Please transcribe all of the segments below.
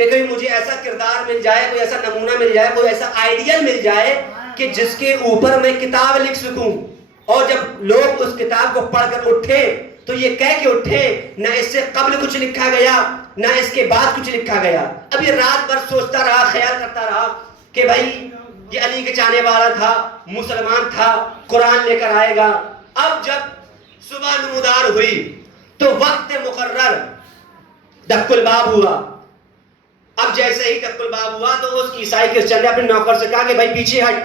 کہ کوئی مجھے ایسا کردار مل جائے، کوئی ایسا نمونہ مل جائے، کوئی ایسا آئیڈیل مل جائے کہ جس کے اوپر میں کتاب لکھ سکوں، اور جب لوگ اس کتاب کو پڑھ کر اٹھے تو یہ کہہ کے اٹھے نہ اس سے قبل کچھ لکھا گیا نہ اس کے بعد کچھ لکھا گیا۔ اب یہ رات بھر سوچتا رہا، خیال کرتا رہا کہ بھائی یہ علی کے چاہنے والا تھا، مسلمان تھا، قرآن لے کر آئے گا۔ اب جب صبح نمودار ہوئی تو وقت مقرر دق الباب ہوا۔ اب جیسے ہی دق الباب ہوا تو اس عیسائی کرسچن نے اپنے نوکر سے کہا کہ بھائی پیچھے ہٹ،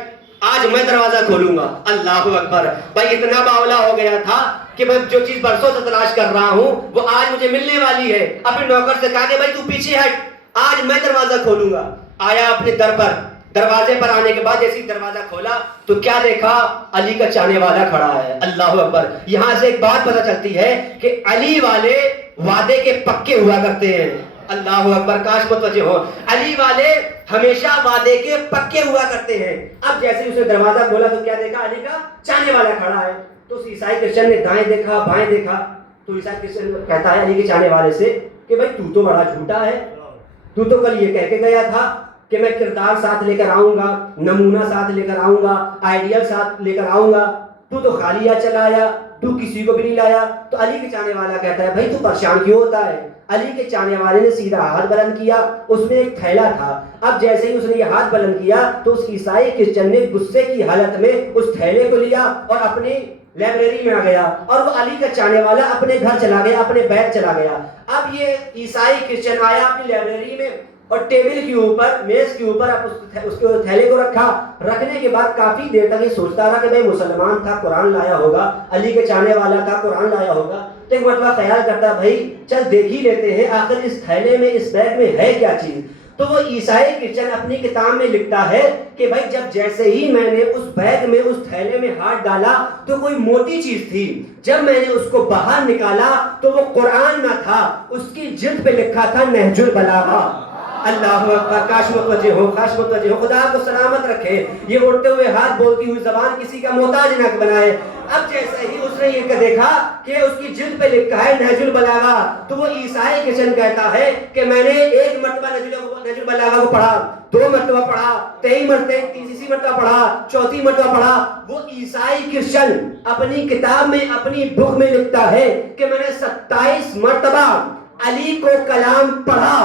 آج میں دروازہ کھولوں گا۔ اللہ اکبر! بھائی اتنا باولا ہو گیا تھا کہ میں جو چیز برسوں سے تلاش کر رہا ہوں وہ آج مجھے ملنے والی ہے۔ اپنے نوکر سے کہا کہ بھائی تو پیچھے ہٹ، آج میں دروازہ کھولوں گا۔ آیا اپنے در پر، دروازے پر آنے کے بعد جیسے ہی دروازہ کھولا تو کیا دیکھا؟ علی کا چاہنے والا کھڑا ہے۔ اللہ اکبر! یہاں سے ایک بات پتہ چلتی ہے کہ علی والے وعدے کے پکے ہوا کرتے ہیں۔ اللہ اکبر! کاش متوجہ ہو، علی والے ہمیشہ وعدے کے پکے ہوا کرتے ہیں۔ اب جیسے ہی اس نے دروازہ کھولا تو کیا دیکھا؟ علی کا چاہنے والا کھڑا ہے۔ تو اس عیسائی کرسچن نے دائیں دیکھا، بائیں دیکھا، تو عیسائی کرسچن کہتا ہے علی کے چاہنے والے سے کہ بھائی تو بڑا جھوٹا ہے، تو کل یہ کہہ کے گیا تھا کہ میں کردار ساتھ لے کر آؤں گا، نمونہ ساتھ لے کر آؤں گا، آئیڈیل ساتھ لے کر آؤں گا، تو خالی چلا آیا، تو کسی کو بھی نہیں لایا۔ تو علی کے چاہنے والا کہتا ہے بھائی تو پریشان کیوں ہوتا ہے؟ علی کے چاہنے والے نے سیدھا ہاتھ بلند کیا، اس میں ایک تھیلا تھا۔ اب جیسے ہی اس نے یہ ہاتھ بلند کیا تو اس عیسائی کرسچن نے غصے کی حالت میں اس تھیلے کو لیا اور اپنی لائبریری میں آ گیا، اور وہ علی کا چاہنے والا اپنے گھر چلا گیا، اپنے بیت چلا گیا۔ اب یہ عیسائی کرسچن آیا اپنی لائبریری میں اور ٹیبل کے اوپر، میز کے اوپر اس کے تھیلے کو رکھا۔ رکھنے کے بعد کافی دیر تک یہ سوچتا رہا کہ بھائی مسلمان تھا، قرآن لایا ہوگا، علی کے چاہنے والا تھا، قرآن لایا ہوگا۔ تو ایک مرتبہ خیال کرتا بھائی چل دیکھ ہی لیتے ہیں آخر اس تھیلے میں، اس بیگ میں ہے کیا چیز۔ تو وہ عیسائی کرسچن اپنی کتاب میں لکھتا ہے کہ بھائی جب جیسے ہی میں نے اس بیگ میں، اس تھیلے میں ہاتھ ڈالا تو کوئی موٹی چیز تھی، جب میں نے اس کو باہر نکالا تو وہ قرآن نہ تھا، اس کی جلد پہ لکھا تھا نہج البلاغہ۔ اللہ اکبر! کاش متوجہ ہو، کاش متوجہ ہو، خدا کو سلامت رکھے، یہ اٹھتے ہوئے ہاتھ، بولتی ہوئی زبان کسی کا محتاج نہ بنائے۔ اب جیسے ہی اس نے یہ دیکھا کہ اس کی جلد پہ لکھا ہے نہج البلاغہ، تو وہ عیسائی کرسچن کہتا ہے کہ میں نے ایک مرتبہ نہج البلاغہ کو پڑھا، 2 مرتبہ پڑھا، 23 مرتبہ پڑھا، 34 مرتبہ پڑھا۔ وہ عیسائی کرسچن اپنی کتاب میں، اپنی بک میں لکھتا ہے کہ میں نے 27 مرتبہ علی کو کلام پڑھا،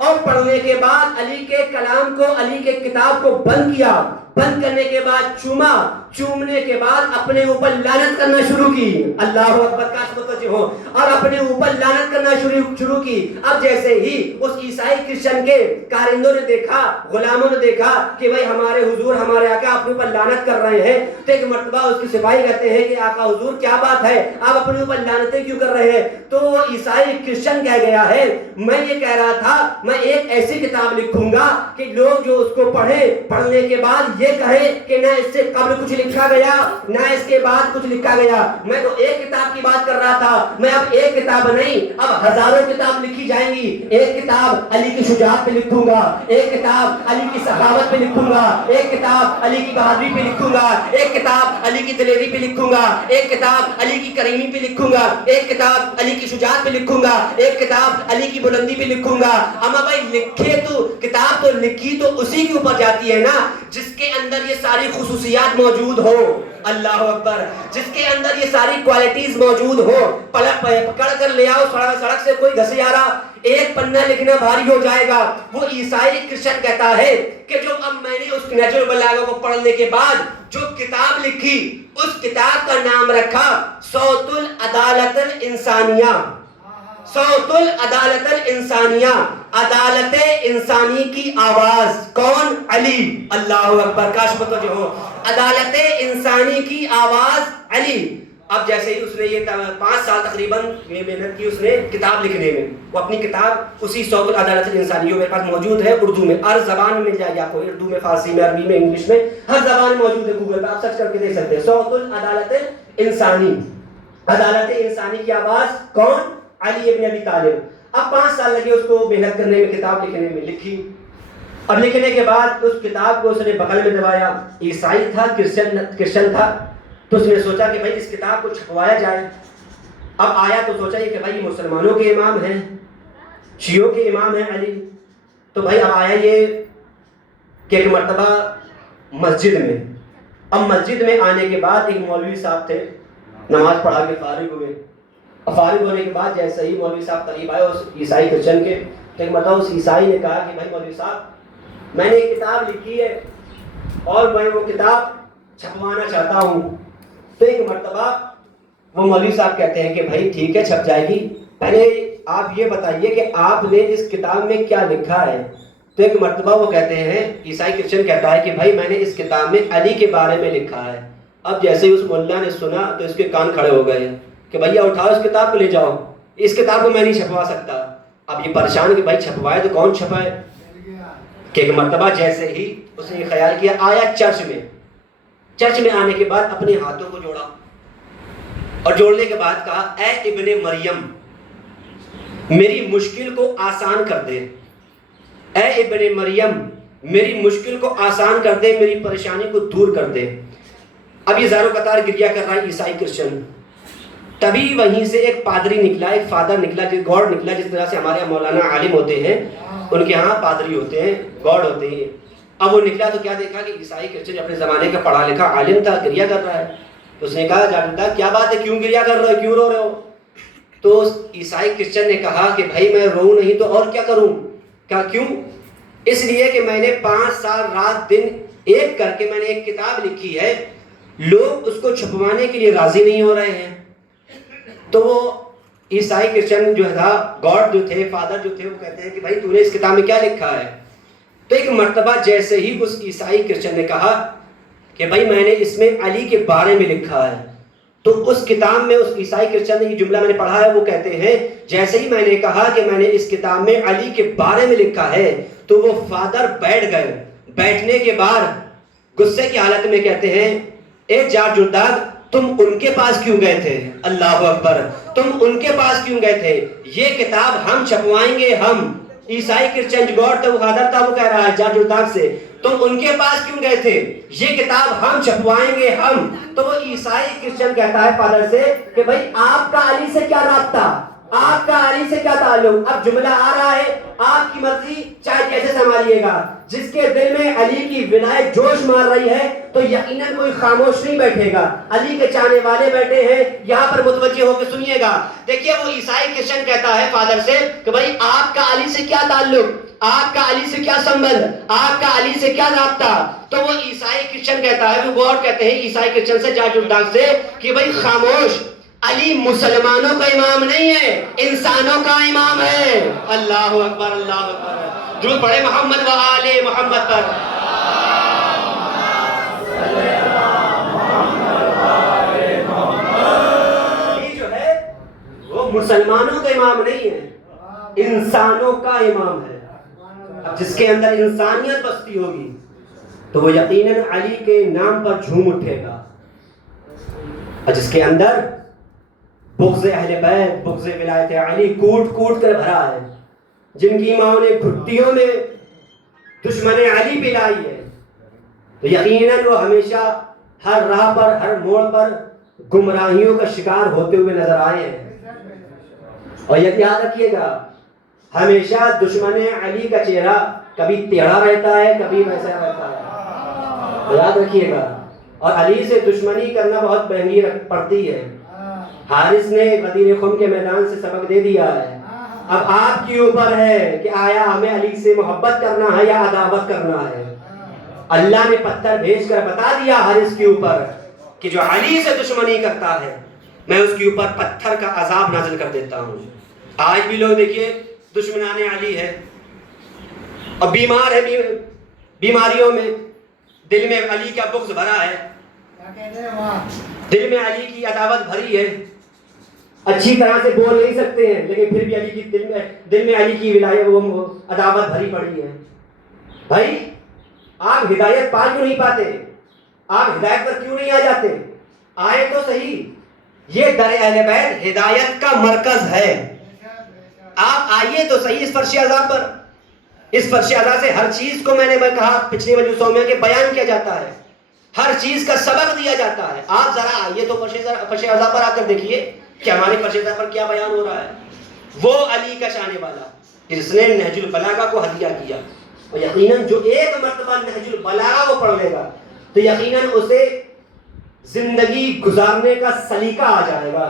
اور پڑھنے کے بعد علی کے کلام کو، علی کے کتاب کو بند کیا، بند کرنے کے بعد چوما، چومنے کے بعد اپنے اوپر لعنت کرنا شروع کی۔ اللہ اکبر! کاش متوجہ ہو، اور اپنے اوپر لعنت کرنا شروع کی۔ اب جیسے ہی اس عیسائی کرسچن کے کارندوں نے دیکھا، غلاموں نے دیکھا کہ بھائی ہمارے حضور، ہمارے آقا اپنے اوپر لعنت کر رہے ہیں، تو ایک مرتبہ اس کے سپاہی کہتے ہیں کہ آقا حضور کیا بات ہے، آپ اپنے اوپر لعنتیں کیوں کر رہے ہیں؟ تو وہ عیسائی کرسچن کہہ گیا ہے میں یہ کہہ رہا تھا میں ایک ایسی کتاب لکھوں گا کہ لوگ جو اس کو پڑھنے کے بعد یہ کہے کہ نہ اس سے قبل کچھ لکھا گیا نہ اس کے بعد کچھ لکھا گیا۔ میں تو ایک کتاب کی بات کر رہا تھا، میں اب ایک کتاب نہیں، اب ہزاروں کتاب لکھی جائیں گی۔ ایک کتاب علی کی شجاعت پہ لکھوں گا، ایک کتاب علی کی سخاوت پہ لکھوں گا، ایک کتاب علی کی بہادری پہ لکھوں گا، ایک کتاب علی کی دلیری پہ لکھوں گا، ایک کتاب علی کی کریمی پہ لکھوں گا، ایک کتاب علی کی شجاعت پہ لکھوں گا، ایک کتاب علی کی بلندی پہ لکھوں گا۔ اما بھائی لکھے تو کتاب تو لکھی تو اسی کے اوپر جاتی ہے نا جس کے اندر یہ ساری خصوصیات موجود ہو۔ اللہ اکبر! جس کے اندر یہ ساری کوالٹیز موجود ہو، پکڑ کر لے آؤ سڑک سے کوئی گھسے آ رہا، ایک پنہ لکھنا بھاری ہو جائے گا۔ وہ عیسائی کرسچن کہتا ہے کہ جو اب میں نے اس نہج البلاغہ کو پڑھنے کے بعد جو کتاب لکھی، اس کتاب کا نام رکھا صوت العدالت الانسانیہ۔ صوت العدالت الانسانیہ، عدالت انسانی کی آواز۔ کون؟ علی۔ اللہ اکبر! کاش متوجہ ہو، عدالت انسانی کی آواز علی۔ اب جیسے ہی اس نے یہ 5 سال تقریباً یہ محنت کی اس نے کتاب لکھنے میں، وہ اپنی کتاب اسی صوت العدالت الانسانیہ میرے پاس موجود ہے، اردو میں، ہر زبان میں مل جائے گی آپ کو، اردو میں، فارسی میں، عربی میں، انگلش میں، ہر زبان میں موجود ہے، گوگل پہ آپ سرچ کر کے دیکھ سکتے ہیں۔ صوت العدالت الانسانی، عدالت انسانی کی آواز۔ کون؟ علی ابن ابی طالب۔ اب 5 سال لگے اس کو محنت کرنے میں، کتاب لکھنے میں، لکھی۔ اب لکھنے کے بعد اس کتاب کو اس نے بغل میں دبایا، عیسائی تھا، کرسچن تھا، تو اس نے سوچا کہ بھائی اس کتاب کو چھپوایا جائے۔ اب آیا تو سوچا کہ بھائی مسلمانوں کے امام ہیں، شیعوں کے امام ہیں علی، تو بھائی اب آیا یہ کہ ایک مرتبہ مسجد میں، اب مسجد میں آنے کے بعد ایک مولوی صاحب تھے، نماز پڑھا کے فارغ ہوئے، اور فارغ ہونے کے بعد جیسے ہی مولوی صاحب قریب آئے اس عیسائی کرسچن کے، تو ایک مرتبہ اس عیسائی نے کہا کہ بھائی مولوی صاحب میں نے ایک کتاب لکھی ہے اور میں وہ کتاب چھپوانا چاہتا ہوں۔ تو ایک مرتبہ وہ مولوی صاحب کہتے ہیں کہ بھائی ٹھیک ہے چھپ جائے گی، پہلے آپ یہ بتائیے کہ آپ نے اس کتاب میں کیا لکھا ہے۔ تو ایک مرتبہ وہ کہتے ہیں، عیسائی کرسچن کہتا ہے کہ بھائی میں نے اس کتاب میں علی کے بارے میں لکھا ہے۔ اب جیسے ہی اس ملا نے سنا تو اس کے کان کھڑے ہو گئے کہ بھیا اٹھاؤ اس کتاب کو لے جاؤ، اس کتاب کو میں نہیں چھپوا سکتا۔ اب یہ پریشان کہ بھائی چھپوائے تو کون چھپائے، کہ ایک مرتبہ جیسے ہی اس نے یہ خیال کیا، آیا چرچ میں آنے کے بعد اپنے ہاتھوں کو جوڑا اور جوڑنے کے بعد کہا اے ابن مریم میری مشکل کو آسان کر دے، اے ابن مریم میری مشکل کو آسان کر دے، میری پریشانی کو دور کر دے۔ اب یہ زاروں قطار گریا کر رہا ہے عیسائی کرسچن، تبھی وہیں سے ایک پادری نکلا، ایک فادر نکلا، گاڈ نکلا، جس طرح سے ہمارے یہاں مولانا عالم ہوتے ہیں ان کے ہاں پادری ہوتے ہیں، گاڈ ہوتے ہیں۔ اب وہ نکلا تو کیا دیکھا کہ عیسائی کرسچن اپنے زمانے کا پڑھا لکھا عالم تھا، گریا کر رہا ہے۔ تو اس نے کہا جاویدہ کیا بات ہے، کیوں گریا کر رہے ہو، کیوں رو رہے ہو؟ تو اس عیسائی کرسچن نے کہا کہ بھائی میں رو نہیں تو اور کیا کروں۔ کہا کیوں؟ اس لیے کہ میں نے 5 سال رات دن ایک کر کے میں نے ایک کتاب لکھی ہے، لوگ اس کو چھپوانے کے لیے راضی نہیں ہو رہے ہیں۔ تو وہ عیسائی کرسچن جو تھا، گاڈ جو تھے، فادر جو تھے، وہ کہتے ہیں کہ بھائی تو نے اس کتاب میں کیا لکھا ہے؟ تو ایک مرتبہ جیسے ہی اس عیسائی کرسچن نے کہا کہ بھائی میں نے اس میں علی کے بارے میں لکھا ہے، تو اس کتاب میں اس عیسائی کرسچن نے یہ جملہ میں نے پڑھا ہے، وہ کہتے ہیں جیسے ہی میں نے کہا کہ میں نے اس کتاب میں علی کے بارے میں لکھا ہے تو وہ فادر بیٹھ گئے۔ بیٹھنے کے بعد غصے کی حالت میں کہتے ہیں اے جار جرداد تم ان کے پاس کیوں گئے تھے؟ اللہ اکبر، تم ان کے پاس کیوں گئے تھے؟ یہ کتاب ہم چھپوائیں گے، ہم عیسائی کرسچن گاڈ تھا، وہ فادر تھا، وہ کہہ رہا ہے جار جرداد سے تم ان کے پاس کیوں گئے تھے؟ یہ کتاب ہم چھپوائیں گے ہم۔ تو وہ عیسائی کرسچن کہتا ہے فادر سے کہ بھائی آپ کا علی سے کیا رابطہ، آپ کا علی سے کیا تعلق؟ اب جملہ آ رہا ہے، آپ کی مرضی چاہے کیسے سنبھالیے گا۔ جس کے دل میں علی کی ولایت جوش مار رہی ہے تو یقیناً کوئی خاموش نہیں بیٹھے گا، علی کے چاہنے والے بیٹھے ہیں، یہاں پر متوجہ ہو کے سنیے گا۔ دیکھیے وہ عیسائی کرسچن کہتا ہے فادر سے کہ بھائی آپ کا علی سے کیا تعلق، آپ کا علی سے کیا سنبندھ، آپ کا علی سے کیا رابطہ؟ تو وہ عیسائی کرسچن کہتا ہے، وہ غور کہتے ہیں عیسائی کرسچن سے، جارج الداغ سے، کہ بھائی خاموش، علی مسلمانوں کا امام نہیں ہے، انسانوں کا امام ہے۔ اللہ اکبر، اللہ اکبر، درود پڑھے محمد و آل محمد پر۔ یہ جو ہے وہ مسلمانوں کا امام نہیں ہے، انسانوں کا امام ہے۔ اب جس کے اندر انسانیت بستی ہوگی تو وہ یقیناً علی کے نام پر جھوم اٹھے گا، اور جس کے اندر بغض اہل بیت، بغض ولایت علی کوٹ کوٹ کر بھرا ہے، جن کی ماں نے گھٹیوں میں دشمن علی پلائی ہے، تو یقیناً وہ ہمیشہ ہر راہ پر، ہر موڑ پر گمراہیوں کا شکار ہوتے ہوئے نظر آئے ہیں۔ اور یہ یاد رکھیے گا، ہمیشہ دشمن علی کا چہرہ کبھی ٹیڑھا رہتا ہے، کبھی ویسا رہتا ہے، یاد رکھیے گا۔ اور علی سے دشمنی کرنا بہت مہنگی پڑتی ہے۔ حارث نے غدیر خم کے میدان سے سبق دے دیا ہے، اب آپ کے اوپر ہے کہ آیا ہمیں علی سے محبت کرنا ہے یا عداوت کرنا ہے۔ اللہ نے پتھر بھیج کر بتا دیا حارث کے اوپر کہ جو علی سے دشمنی کرتا ہے میں اس کے اوپر پتھر کا عذاب نازل کر دیتا ہوں۔ آج بھی لوگ دیکھیے دشمنان علی ہے اور بیمار ہے، بیماریوں میں، دل میں علی کا بغض بھرا ہے، دل میں علی کی عداوت بھری ہے، اچھی طرح سے بول نہیں سکتے ہیں لیکن پھر بھی علی کی دل میں علی کی ولایت وہ عداوت بھری پڑی ہے۔ بھائی آپ ہدایت پا کیوں نہیں پاتے؟ آپ ہدایت پر کیوں نہیں آ جاتے؟ آئے تو صحیح، یہ در اہل بیت ہدایت کا مرکز ہے، آپ آئیے تو صحیح اس فرش عذاب پر۔ اس فرش عذاب سے ہر چیز کو میں نے کہا پچھلے مجلسوں میں کہ بیان کیا جاتا ہے، ہر چیز کا سبق دیا جاتا ہے۔ آپ ذرا آئیے تو فرش عذاب پر آ کر دیکھیے کہ ہمارے فرش عذاب پر کیا بیان ہو رہا ہے۔ وہ علی کا شانے والا، کہ جس نے نہج البلاغہ کو ہدیہ کیا، اور یقیناً جو ایک مرتبہ نہج البلاغہ کو پڑھ لے گا تو یقیناً اسے زندگی گزارنے کا سلیقہ آ جائے گا.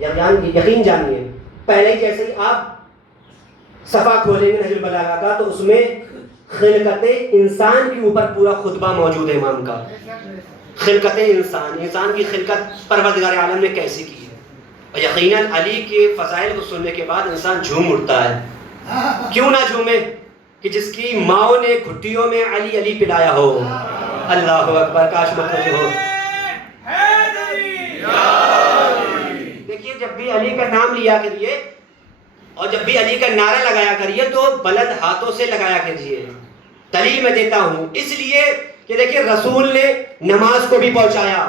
یقین جانیے، پہلے ہی جیسے ہی آپ صفحہ کھولیں گے نہج البلاغہ کا تو اس میں خلقت انسان کے اوپر پورا خطبہ موجود ہے امام کا. خلقت انسان کی خلقت پروردگار عالم نے کیسی کی ہے، اور یقیناً علی کے فضائل کو سننے کے بعد انسان جھوم اٹھتا ہے. کیوں نہ جھومے کہ جس کی ماؤں نے گھٹیوں میں علی علی پلایا ہو. اللہ اکبر، کاش متوجہ ہو. دیکھیے جب بھی علی کا نام لیا کریے اور جب بھی علی کا نعرہ لگایا کریے تو بلند ہاتھوں سے لگایا کریے. دلیل میں دیتا ہوں، اس لیے کہ دیکھیے رسول نے نماز کو بھی پہنچایا،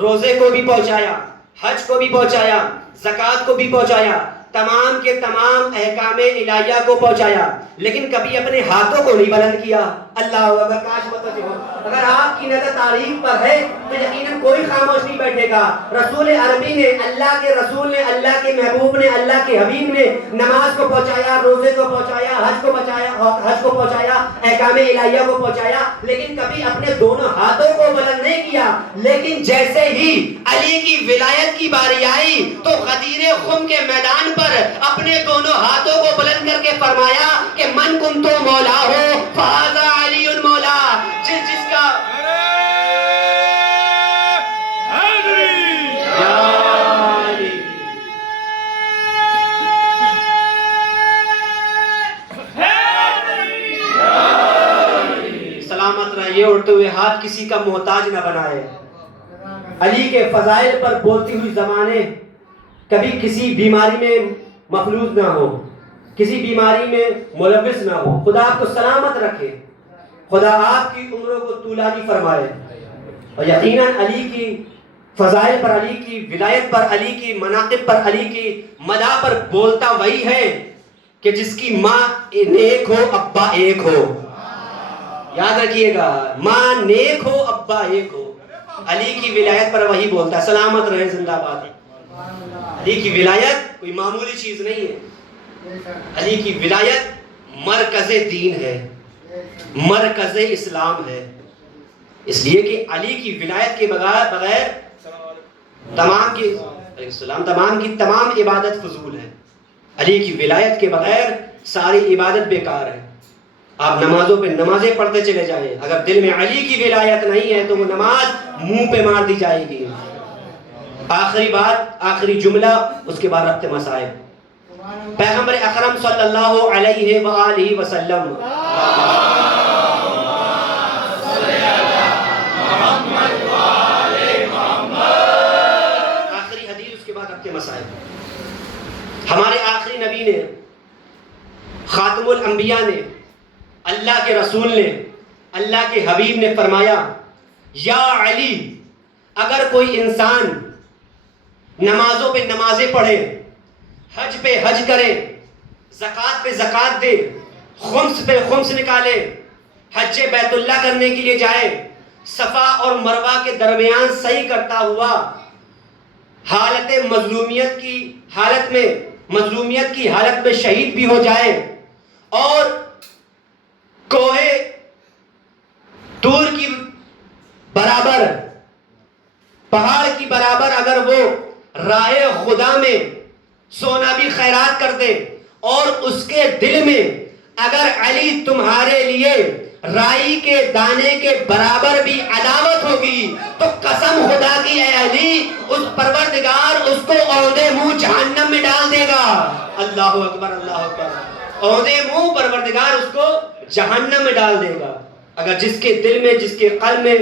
روزے کو بھی پہنچایا، حج کو بھی پہنچایا، زکوٰۃ کو بھی پہنچایا، تمام کے تمام احکام الہیہ کو پہنچایا، لیکن کبھی اپنے ہاتھوں کو نہیں بلند کیا. اللہ اکبر، کاش متوجہ ہو. اگر آپ کی نظر تاریخ پر ہے تو یقیناً کوئی خاموش نہیں بیٹھے گا. رسول عربی نے، اللہ کے رسول نے، اللہ کے محبوب نے، اللہ کے حبیب نے نماز کو پہنچایا، روزے کو پہنچایا، حج کو پہنچایا، احکام الہیہ کو پہنچایا، لیکن کبھی اپنے دونوں ہاتھوں کو بلند نہیں کیا. لیکن جیسے ہی علی کی ولایت کی باری آئی تو غدیر خم کے میدان پر اپنے دونوں ہاتھوں کو بلند کر کے فرمایا کہ من کنتو مولا ہو فہذا علی مولا. جس کا سلامت رہیے، اڑتے ہوئے ہاتھ کسی کا محتاج نہ بنائے. علی کے فضائل پر بولتی ہوئی زمانے کبھی کسی بیماری میں مفلوج نہ ہو، کسی بیماری میں ملوث نہ ہو. خدا آپ کو سلامت رکھے، خدا آپ کی عمروں کو طولانی فرمائے. اور یقیناً علی کی فضائل پر، علی کی ولایت پر، علی کی مناقب پر، علی کی مدح پر بولتا وہی ہے کہ جس کی ماں نیک ہو ابا ایک ہو. یاد رکھیے گا، ماں نیک ہو ابا ایک ہو. علی کی ولایت پر وہی بولتا ہے. سلامت رہے، زندہ باد. علی کی ولایت کوئی معمولی چیز نہیں ہے. علی کی ولایت مرکز دین ہے، مرکز اسلام ہے. اس لیے کہ علی کی ولایت کے بغیر تمام کی تمام عبادت فضول ہے. علی کی ولایت کے بغیر ساری عبادت بیکار ہے. آپ نمازوں پہ نمازیں پڑھتے چلے جائیں، اگر دل میں علی کی ولایت نہیں ہے تو وہ نماز منہ پہ مار دی جائے گی. آخری بات، آخری جملہ، اس کے بعد ربط مسائل. پیغمبر اکرم صلی اللہ علیہ وآلہ وسلم آخری حدیث، اس کے بعد ربط مسائل. ہمارے آخری نبی نے، خاتم الانبیاء نے، اللہ کے رسول نے، اللہ کے حبیب نے فرمایا یا علی، اگر کوئی انسان نمازوں پہ نمازیں پڑھے، حج پہ حج کرے، زکوٰۃ پہ زکوٰۃ دے، خمس پہ خمس نکالے، حج بیت اللہ کرنے کے لیے جائے، صفا اور مروہ کے درمیان صحیح کرتا ہوا حالت مظلومیت کی حالت میں شہید بھی ہو جائے، اور کوہ طور کی برابر، پہاڑ کی برابر اگر وہ راہ خدا میں سونا بھی خیرات کر دے، اور اس کے دل میں اگر علی تمہارے لیے رائی کے دانے کے برابر بھی عداوت ہوگی تو قسم خدا کی اے علی، اس پروردگار اس کو اوندے منہ جہنم میں ڈال دے گا. اللہ اکبر، اللہ اکبر. اوندے منہ پروردگار اس کو جہنم میں ڈال دے گا. اگر جس کے دل میں، جس کے قلب میں،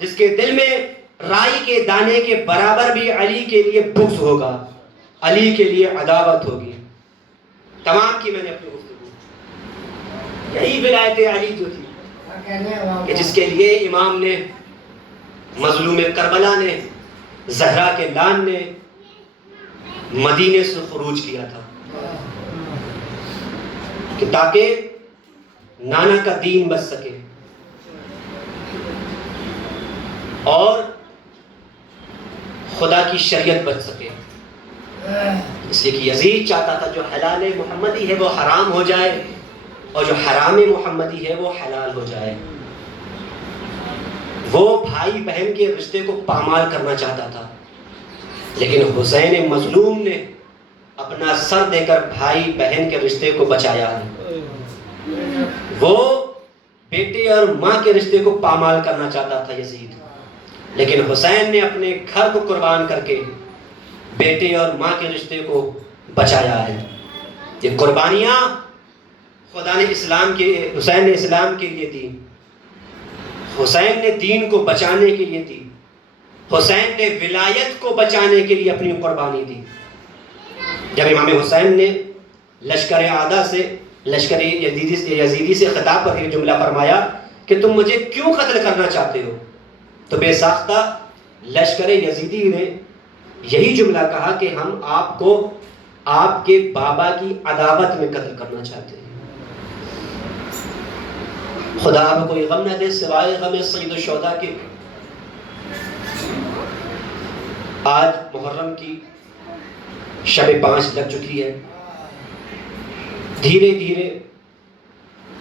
جس کے دل میں رائی کے دانے کے برابر بھی علی کے لیے بغض ہوگا، علی کے لیے عداوت ہوگی. تمام کی میں نے اپنی گفتگو، یہی ولایت علی جو تھی کہ جس کے لیے امام نے، مظلوم کربلا نے، زہرا کے لان نے مدینے سے خروج کیا تھا کہ تاکہ نانا کا دین بچ سکے اور خدا کی شریعت بچ سکے. اس لیے کہ یزید چاہتا تھا جو حلال محمدی ہے وہ حرام ہو جائے اور جو حرام محمدی ہے وہ حلال ہو جائے. وہ بھائی بہن کے رشتے کو پامال کرنا چاہتا تھا، لیکن حسین مظلوم نے اپنا سر دے کر بھائی بہن کے رشتے کو بچایا ہے. وہ بیٹے اور ماں کے رشتے کو پامال کرنا چاہتا تھا یزید، لیکن حسین نے اپنے گھر کو قربان کر کے بیٹے اور ماں کے رشتے کو بچایا ہے. یہ قربانیاں خدا نے حسین نے اسلام کے لیے دی، حسین نے دین کو بچانے کے لیے دی، حسین نے ولایت کو بچانے کے لیے اپنی قربانی دی. جب امام حسین نے لشکر اعداء سے لشکر یزیدی سے خطاب کر کے جملہ فرمایا کہ تم مجھے کیوں قتل کرنا چاہتے ہو، تو بے ساختہ لشکر یزیدی نے یہی جملہ کہا کہ ہم آپ کو آپ کے بابا کی عداوت میں قتل کرنا چاہتے ہیں. خدا آپ کوئی غم نہ دے سوائے غم سید الشہداء کے. آج محرم کی شب 5 لگ چکی ہے. دھیرے دھیرے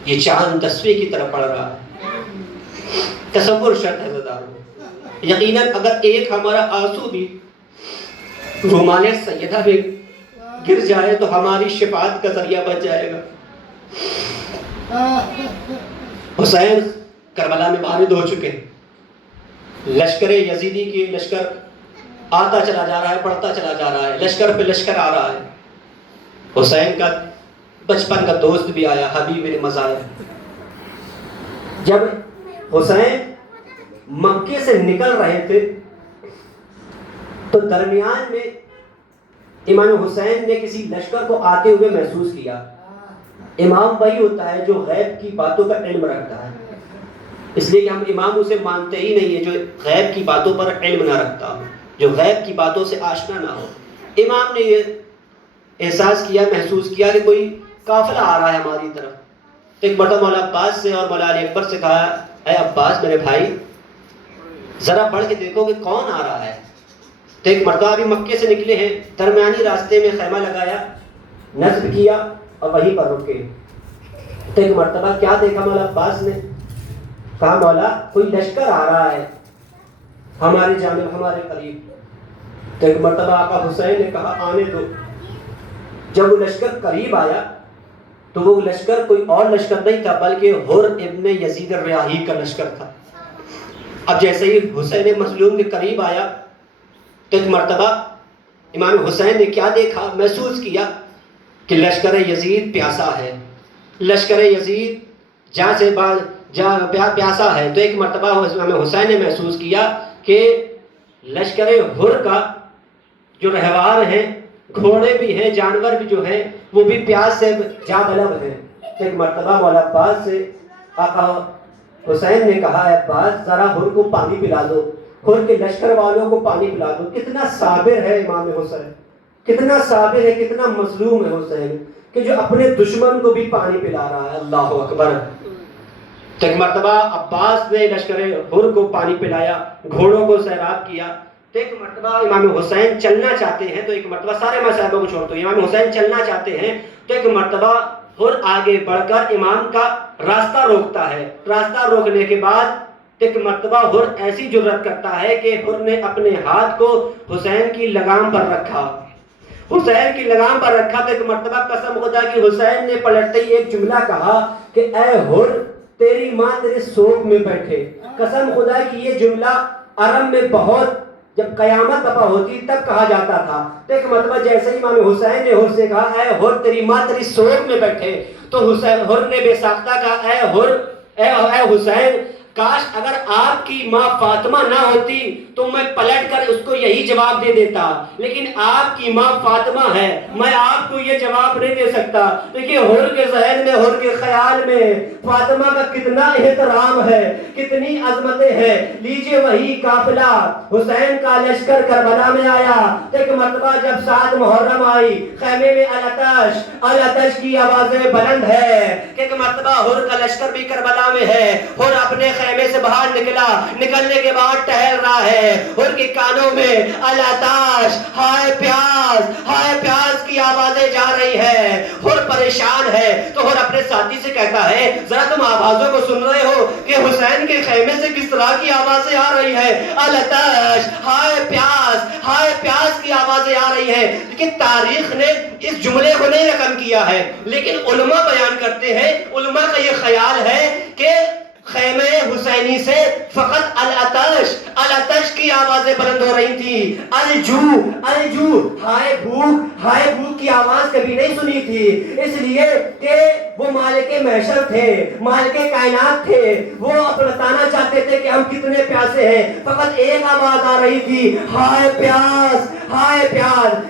یہ چاند 10ویں کی طرف بڑھ رہا ہے. تصور شرط ہے زداروں، یقیناً اگر ایک ہمارا آنسو بھی رومال سیدہ میں گر جائے تو ہماری شفاعت کا ذریعہ بچ جائے گا. حسین کربلا میں وارد ہو چکے ہیں. لشکر یزیدی کی لشکر آتا چلا جا رہا ہے، بڑھتا چلا جا رہا ہے، لشکر پہ لشکر آ رہا ہے. حسین کا بچپن کا دوست بھی آیا، حبیب مزار. جب حسین مکے سے نکل رہے تھے تو درمیان میں امام حسین نے کسی لشکر کو آتے ہوئے محسوس کیا. امام وہی ہوتا ہے جو غیب کی باتوں کا علم رکھتا ہے، اس لیے کہ ہم امام اسے مانتے ہی نہیں ہیں جو غیب کی باتوں پر علم نہ رکھتا ہو، جو غیب کی باتوں سے آشنا نہ ہو. امام نے یہ احساس کیا، محسوس کیا کہ کوئی قافلہ آ رہا ہے ہماری طرف. تو ایک مرتبہ مولا عباس سے اور مولا علی اکبر سے کہا، اے عباس میرے بھائی ذرا بڑھ کے دیکھو کہ کون آ رہا ہے. تو ایک مرتبہ ابھی مکے سے نکلے ہیں، درمیانی راستے میں خیمہ لگایا، نصب کیا اور وہیں پر رکے. تو ایک مرتبہ کیا دیکھا مولا عباس نے؟ کہا مولا کوئی لشکر آ رہا ہے ہماری جانب، ہمارے قریب. تو ایک مرتبہ آقا حسین نے کہا آنے دو. جب وہ لشکر قریب آیا تو وہ لشکر کوئی اور لشکر نہیں تھا بلکہ حر ابن یزید الریاحی کا لشکر تھا. اب جیسے ہی حسین مظلوم کے قریب آیا تو ایک مرتبہ امام حسین نے کیا دیکھا، محسوس کیا کہ لشکر یزید پیاسا ہے، لشکر یزید پیاسا ہے. تو ایک مرتبہ امام حسین نے محسوس کیا کہ لشکر حر کا جو رہوار ہیں، گھوڑے بھی ہیں، جانور بھی جو ہیں وہ بھی پیاس سے جا بلب ہیں. تو ایک مرتبہ مولا عباس سے آقا حسین نے کہا، اے عباس ذرا حر کو پانی پلا دو، حر کے لشکر والوں کو پانی پلا دو. کتنا صابر ہے امام حسین، کتنا صابر ہے، کتنا مظلوم ہے حسین کہ جو اپنے دشمن کو بھی پانی پلا رہا ہے. اللہ اکبر. تو ایک مرتبہ عباس نے لشکر حر کو پانی پلایا، گھوڑوں کو سیراب کیا. تو ایک مرتبہ امام حسین چلنا چاہتے ہیں، تو ایک مرتبہ سارے مصاحبوں کو چھوڑتے ہیں، امام حسین چلنا چاہتے ہیں تو ایک مرتبہ حر آگے بڑھ کر امام کا راستہ روکتا ہے. راستہ روکنے کے بعد ایک مرتبہ حر ایسی جرات کرتا ہے کہ حر نے اپنے ہاتھ کو حسین کی لگام پر رکھا، حسین کی لگام پر رکھا. تو ایک مرتبہ قسم خدا کی حسین نے پلٹتے ہی ایک جملہ کہا کہ اے حر تیری ماں تیرے سوگ میں بیٹھے. قسم خدا کی یہ جملہ عرب میں بہت جب قیامت برپا ہوتی تب کہا جاتا تھا. تو ایک مرتبہ جیسے ہی امام حسین نے حر سے کہا اے حر تیری ماں تیری سوگ میں بیٹھے، تو حر نے بے ساختہ کہا اے حر اے حسین کاش اگر آپ کی ماں فاطمہ نہ ہوتی تو میں پلٹ کر اس کو یہی جواب دے دیتا، لیکن آپ کی ماں فاطمہ ہے، میں آپ کو یہ جواب نہیں دے سکتا. دیکھیے حر کے ذہن میں، حر کے خیال میں فاطمہ کا کتنا احترام ہے، کتنی عظمتیں ہیں. لیجئے وہی قافلہ حسین کا لشکر کربلا میں آیا. ایک مرتبہ جب 7 محرم آئی، خیمے میں الاتش کی آوازیں بلند ہے کہ ایک مرتبہ حر کا لشکر بھی کربلا میں ہے. حر اپنے خیمے سے باہر نکلا، نکلنے کے بعد ٹہل رہا ہے، ان کے کانوں میں العطش، ہائے پیاس کی آوازیں جا رہی ہے، اور پریشان ہے۔ تو اور اپنے ساتھی سے کہتا ہے ذرا تم آوازوں کو سن رہے ہو کہ حسین کے خیمے سے کس طرح کی آوازیں آ رہی ہے؟ العطش، ہائے پیاس کی آوازیں آ رہی ہے۔ لیکن تاریخ نے اس جملے کو نہیں رقم کیا ہے، لیکن علماء بیان کرتے ہیں، علماء کا یہ خیال ہے کہ خیمہ حسینی سے فقط العطش کی آوازیں بلند ہو رہی تھی، الجو، ہائے بھوک کی آواز کبھی نہیں سنی تھی، اس لیے کہ وہ مالک محشر تھے، مالک کائنات تھے، وہ بتانا چاہتے تھے کہ ہم کتنے پیاسے ہیں۔ فقط ایک آواز آ رہی تھی، ہائے پیاس،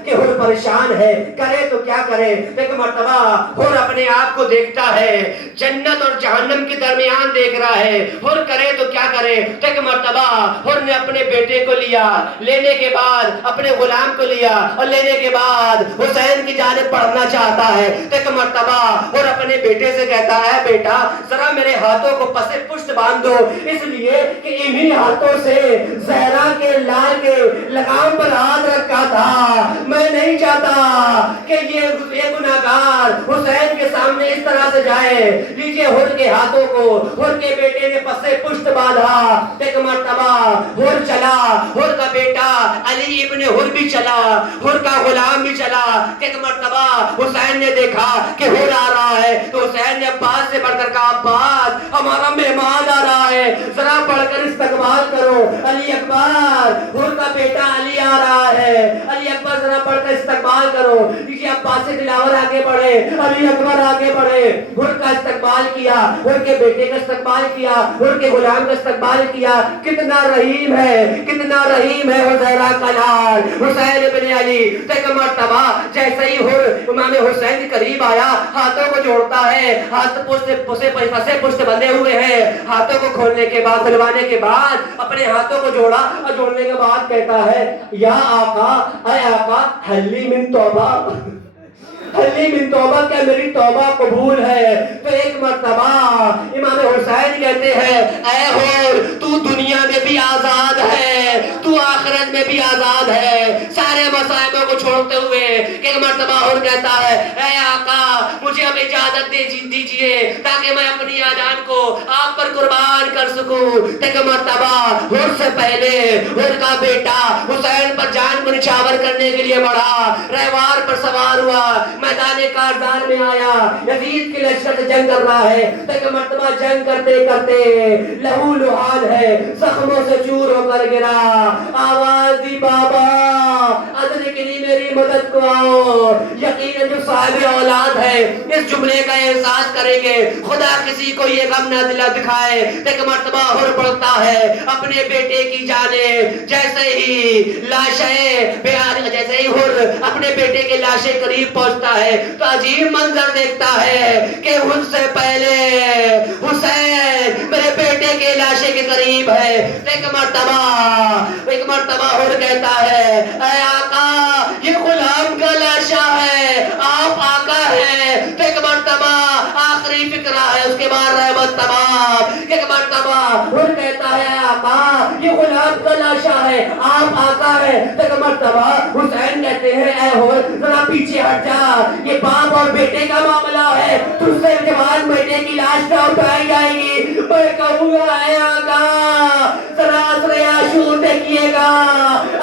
کہ ہر پریشان ہے، کرے تو کیا کرے۔ ایک مرتبہ ہر اپنے آپ کو دیکھتا ہے، جنت اور جہنم کے درمیان دیکھ رہا ہے، ہر کرے تو کیا کرے۔ ایک مرتبہ ہر نے اپنے بیٹے کو لیا، لینے کے بعد اپنے غلام کو لیا، اور لینے کے بعد حسین کی جانب پڑھنا چاہتا ہے۔ ایک مرتبہ ہر اپنے بیٹے سے کہتا ہے بیٹا ذرا میرے ہاتھوں کو پس پشت باندھ دو، اس لیے کہ انہی ہاتھوں سے زہرا کے لال کے لگام پر ہاتھ رکھا تھا، میں نہیں چاہتا کہ یہ گناہگار حسین کے سامنے اس طرح سے جائے۔ لیجئے ہر کے ہاتھوں کو ہر کے بیٹے نے پسے پشت باندھا۔ ایک مرتبہ ہر چلا، ہر کا بیٹا علی ابن ہر بھی چلا، ہر کا غلام بھی چلا۔ ایک مرتبہ حسین نے دیکھا کہ ہر آ رہا ہے، تو حسین نے عباس سے بڑھ کر کہا عباس ہمارا مہمان آ رہا ہے، ذرا بڑھ کر استقبال کرو۔ علی اکبر، ہر کا بیٹا علی آ رہا ہے، علی اکبر ذرا بڑھ کر استقبال کرو۔ لیجیے عباس دلاور آگے بڑھے، علی اکبر آگے بڑھے، ہر کا استقبال کیا، ہر کے بیٹے کا استقبال کیا، ہر کے غلام کا استقبال کیا۔ کتنا رحیم ہے حزیرہ کا لال حسین ابن علی۔ ایک مرتبہ جیسے ہی ہر امام حسین کے قریب آیا، ہاتھوں کو جوڑتا ہے، ہاتھ پسے پشت بندھے ہوئے ہیں، ہاتھوں کو کھولنے کے بعد، کھلوانے کے بعد اپنے ہاتھوں کو جوڑا، اور جوڑنے کے بعد کہتا ہے یا آقا، اے آقا حلی من توبہ، کیا میری توبہ قبول ہے؟ تو ایک مرتبہ امام حسین کہتے ہیں اے ہور تو دنیا میں بھی آزاد ہے، تو آخرت میں بھی آزاد ہے، سارے مصائبوں کو چھوڑتے ہوئے۔ ایک مرتبہ اور کہتا ہے اے آقا مجھے اب اجازت دیجئے تاکہ میں اپنی جان کو آپ پر قربان کر سکوں۔ ایک مرتبہ ہر سے پہلے ہر کا بیٹا حسین پر جان کو نچھاور کرنے کے لیے بڑھا، ریوار پر سوار ہوا، میدان کارزار میں آیا، یزید کے لشکر سے جنگ کر رہا ہے۔ ایک مرتبہ جنگ کرتے کرتے لہو لعاب ہے، زخموں سے چور ہو کر گرا، آواز دی بابا ادرکنی میری مدد کو آؤ۔ یقیناً جو صاحب اولاد ہے اس جملے کا احساس کریں گے، خدا کسی کو یہ غم نہ دکھائے۔ ایک مرتبہ ہر بڑھتا ہے اپنے بیٹے کی جانب، جیسے ہی ہر اپنے بیٹے کے لاشے قریب پہنچتا ہے تو عجیب منظر دیکھتا ہے کہ ان سے پہلے حسین میرے بیٹے کے لاشے کے قریب ہے۔ ایک مرتبہ اور کہتا ہے اے آقا یہ غلام کا لاشا ہے، آپ آقا ہیں۔ ایک مرتبہ آخری فکرہ ہے، اس کے بعد رحمت تمام۔ ایک مرتبہ اور کہتا ہے آقا یہ غلام کا لاشا ہے، آپ آقا ہیں۔ ایک مرتبہ حسین کہتے ہیں اے ہور ذرا پیچھے ہٹ جا، یہ باپ اور بیٹے کا معاملہ ہے، تجھ سے جوان بیٹے کی لاش نہ اٹھائی جائے گی۔ میں کہوں گا اے آقا ذرا اثر عاشور دیکھیے گا،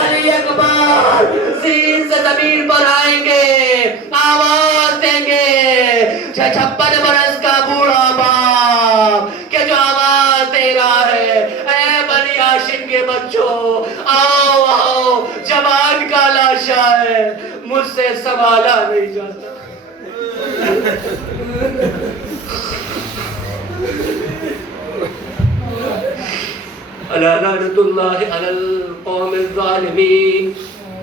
علی اکبر زمین سے زمین پر آئیں گے، آواز دیں گے، 56 برس کا بوڑھا باپ کہ جو آواز دے رہا ہے اے بنی ہاشم کے بچوں آؤ آؤ، جوان کا لاشا ہے، مجھ سے سنبھالا نہیں جاتا۔ الا لعنت اللہ علی القوم الظالمین۔